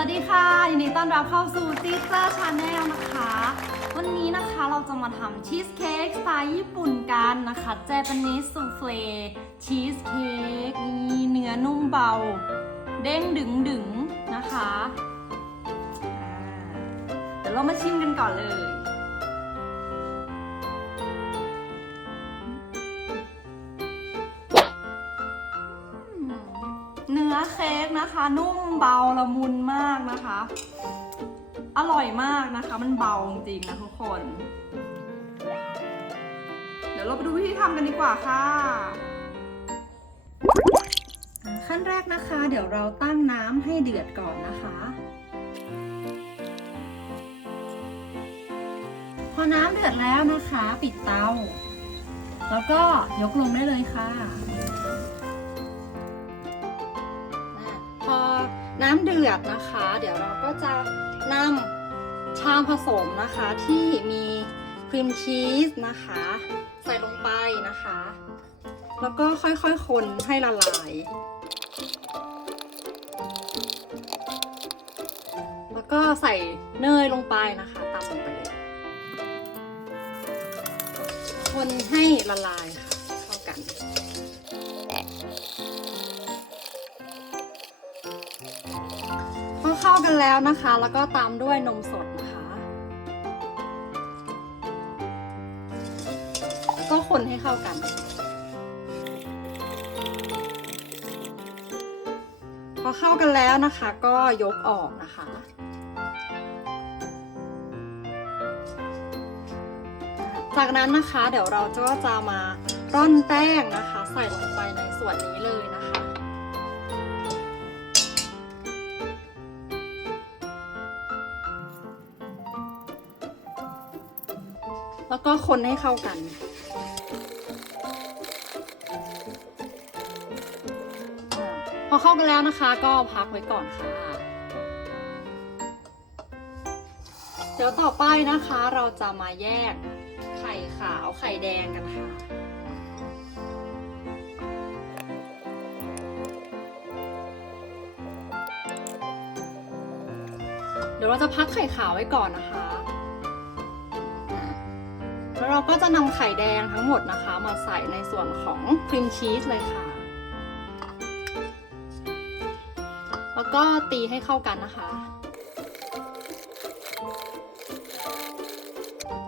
วัสดีค่ะยินดีต้อนรับเข้าสู่ซีเตอร์ชาแนลนะคะ วันนี้นะคะเราจะมาทำชีสเค้กสไตล์ญี่ปุ่นกันนะคะเจแปนิสซูเฟลชีสเค้กนี่เนื้อนุ่มเบา เด้งดึงดึงๆนะคะเดี๋ยวเรามาชิมกันก่อนเลย นะคะ นุ่มเบาละมุนมากนะคะ อร่อยมากนะคะ มันเบาจริงๆนะทุกคน เดี๋ยวเราไปดูวิธีทำกันดีกว่าค่ะขั้นแรกนะคะ เดี๋ยวเราตั้งน้ำให้เดือดก่อนนะคะ พอน้ำเดือดแล้วนะคะ ปิดเตา แล้วก็ยกลงได้เลยค่ะ น้ำเดือดนะคะ เดี๋ยวเราก็จะนำชามผสมนะคะที่มีครีมชีสนะคะ ใส่ลงไปนะคะ แล้วก็ค่อยๆ คนให้ละลาย แล้วก็ใส่เนยลงไปนะคะตามลงไปเลย คนให้ละลายค่ะ กันแล้วนะคะ แล้วก็ตามด้วยนมสดนะคะแล้วก็คนให้เข้ากัน พอเข้ากันแล้วนะคะ ก็ยกออกนะคะจากนั้นนะคะเดี๋ยวเราก็จะมาร่อนแป้งนะคะ ใส่ลงไปในส่วนนี้เลยนะคะ แล้วก็คนให้เข้ากันอาพอเข้ากันแล้วนะคะ ก็พักไว้ก่อนค่ะ เดี๋ยวต่อไปนะคะเราจะมาแยกไข่ขาวไข่แดงกันค่ะเดี๋ยวเราจะพักไข่ขาวไว้ก่อนนะคะ แล้วเราก็จะนำไข่แดงทั้งหมดนะคะ มาใส่ในส่วนของครีมชีสเลยค่ะ แล้วก็ตีให้เข้ากันนะคะ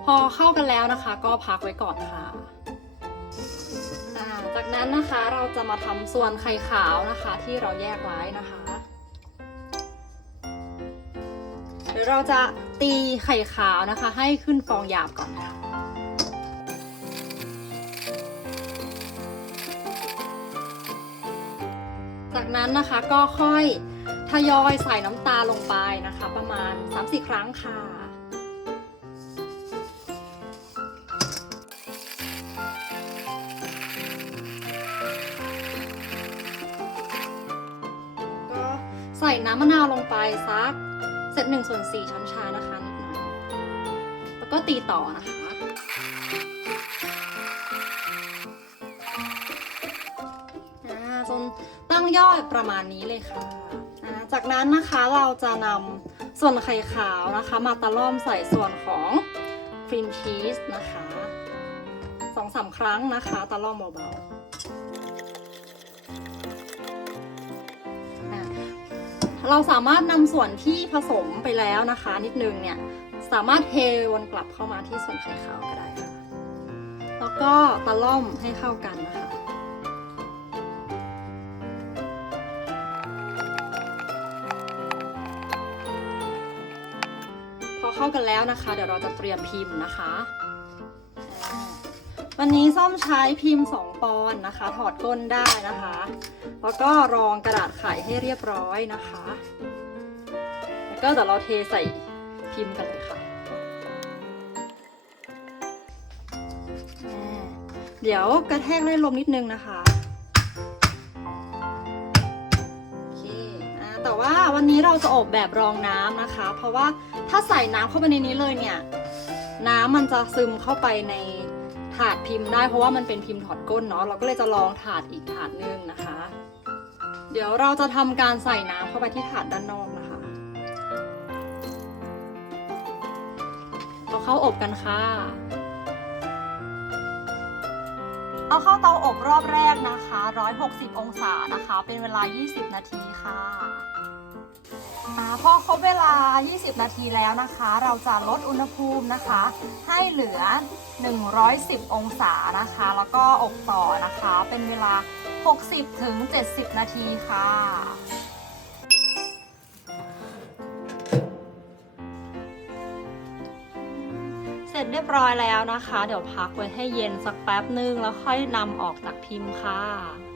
พอเข้ากันแล้วนะคะ ก็พักไว้ก่อนค่ะจากนั้นนะคะเราจะมาทำส่วนไข่ขาวนะคะที่เราแยกไว้นะคะเดี๋ยวเราจะตีไข่ขาวนะคะ ให้ขึ้นฟองหยาบก่อนค่ะ นั้นนะคะก็ค่อยทยอยใส่น้ำตาลงไปนะคะ ประมาณ 3-4 ครั้งค่ะก็ใส่น้ำมะนาวลงไปสักเศษหนึ่งส่วนสี่ช้อนชานะคะนิดหน่อยแล้วก็ตีต่อนะคะ ย่อประมาณนี้เลยค่ะจากนั้นนะคะเราจะนำส่วนไข่ขาวนะคะ มาตะล่อมใส่ส่วนของครีมชีสนะคะสองสามครั้งนะคะ ตะล่อมเบาๆเราสามารถนำส่วนที่ผสมไปแล้วนะคะ นิดนึงเนี่ยสามารถเทวนกลับเข้ามาที่ส่วนไข่ขาวก็ได้ค่ะแล้วก็ตะล่อมให้เข้ากัน กันแล้วนะคะ เดี๋ยวเราจะเตรียมพิมพ์นะคะ วันนี้ส้มใช้พิมพ์ 2 ปอนนะคะ ถอดก้นได้นะคะ แล้วก็รองกระดาษไขให้เรียบร้อยนะคะ แล้วก็เดี๋ยวเราเทใส่พิมพ์กันเลยค่ะ เดี๋ยวกระแทกด้วยลมนิดนึงนะคะ แต่ว่าวันนี้เราจะอบแบบรองน้ำนะคะ เพราะว่าถ้าใส่น้ำเข้าไปในนี้เลยเนี่ย น้ำมันจะซึมเข้าไปในถาดพิมพ์ได้เพราะว่ามันเป็นพิมพ์ถอดก้นเนาะเราก็เลยจะลองถาดอีกถาดนึงนะคะ เดี๋ยวเราจะทำการใส่น้ำเข้าไปที่ถาดด้านนอกนะคะเราเข้าอบกันค่ะ เอาเข้าเตาอบรอบแรกนะคะ 160 องศานะคะ เป็นเวลา 20 นาทีค่ะพอครบเวลา 20 นาทีแล้วนะคะ เราจะลดอุณหภูมินะคะ ให้เหลือ 110 องศานะคะ แล้วก็อบต่อนะคะ เป็นเวลา 60 ถึง 70 นาทีค่ะ ร็จเรียบร้อยแล้วนะคะ เดี๋ยวพักไว้ให้เย็นสักแป๊บนึงแล้วค่อยนำออกจากพิมพ์ค่ะ